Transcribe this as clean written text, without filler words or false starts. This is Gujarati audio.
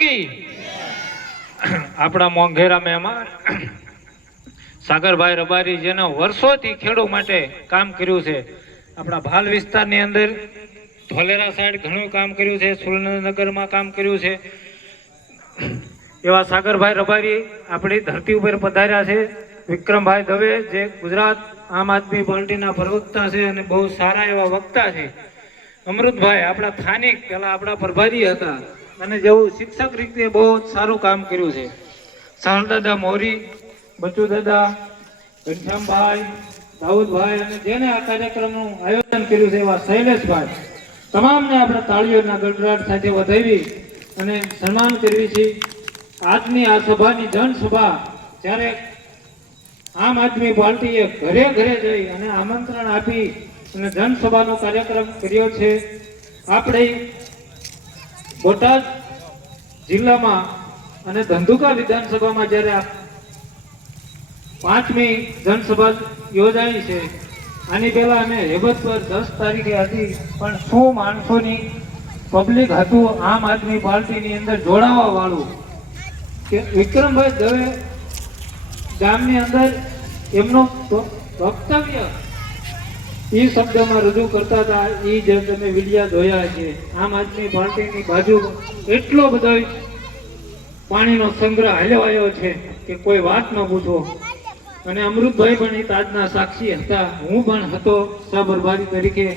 કી આપણા મોંઘેરા મહેમાન સાગરભાઈ રબારી જેને વર્ષોથી ખેડૂત માટે કામ કર્યું છે, આપણા ભાલ વિસ્તારની અંદર ધોલેરા સાઈડ ઘણું કામ કર્યું છે, સુરેન્દ્રનગરમાં કામ કર્યું છે, એવા સાગરભાઈ રબારી આપણી ધરતી ઉપર પધાર્યા છે. વિક્રમભાઈ દવે જે ગુજરાત આમ આદમી પાર્ટીના પ્રવક્તા છે અને બહુ સારા એવા વક્તા છે. અમૃતભાઈ આપણા સ્થાનિક પેલા આપણા પ્રભારી હતા અને જેવું શિક્ષક રીતે બહુ સારું કામ કર્યું છે. સાલદાદા મોરી, બચુ દાદા, ઘનશ્યામભાઈ, દાઉદભાઈ અને જેને આ કાર્યક્રમનું આયોજન કર્યું છે એવા શૈલેષભાઈ, તમામને આપણે તાળીઓના ગડગડાટ સાથે વધાવી અને સન્માન કરવી છે. આજની આ સભાની જનસભા જ્યારે આમ આદમી પાર્ટીએ ઘરે ઘરે જઈ અને આમંત્રણ આપી અને જનસભાનો કાર્યક્રમ કર્યો છે. આપણે બોટાદ જિલ્લામાં અને ધંધુકા વિધાનસભામાં જ્યારે 5મી જનસભા યોજાઈ છે, આની પહેલા અમે હેબત પર 10 તારીખે હતી, પણ 100 માણસોની પબ્લિક હતું આમ આદમી પાર્ટીની અંદર જોડાવા વાળું કે વિક્રમભાઈ દવે ગામની અંદર એમનો વક્તવ્ય એ શબ્દમાં રજૂ કરતા હતા. એ જે તમે વિડિયા જોયા છે, આમ આદમી પાર્ટીની બાજુ એટલો બધો પાણીનો સંગ્રહ હાલ્યો આવ્યો છે કે કોઈ વાત ન પૂછો. અને અમૃતભાઈ પણ એ તાજના સાક્ષી હતા, હું પણ હતો સહપ્રભારી તરીકે.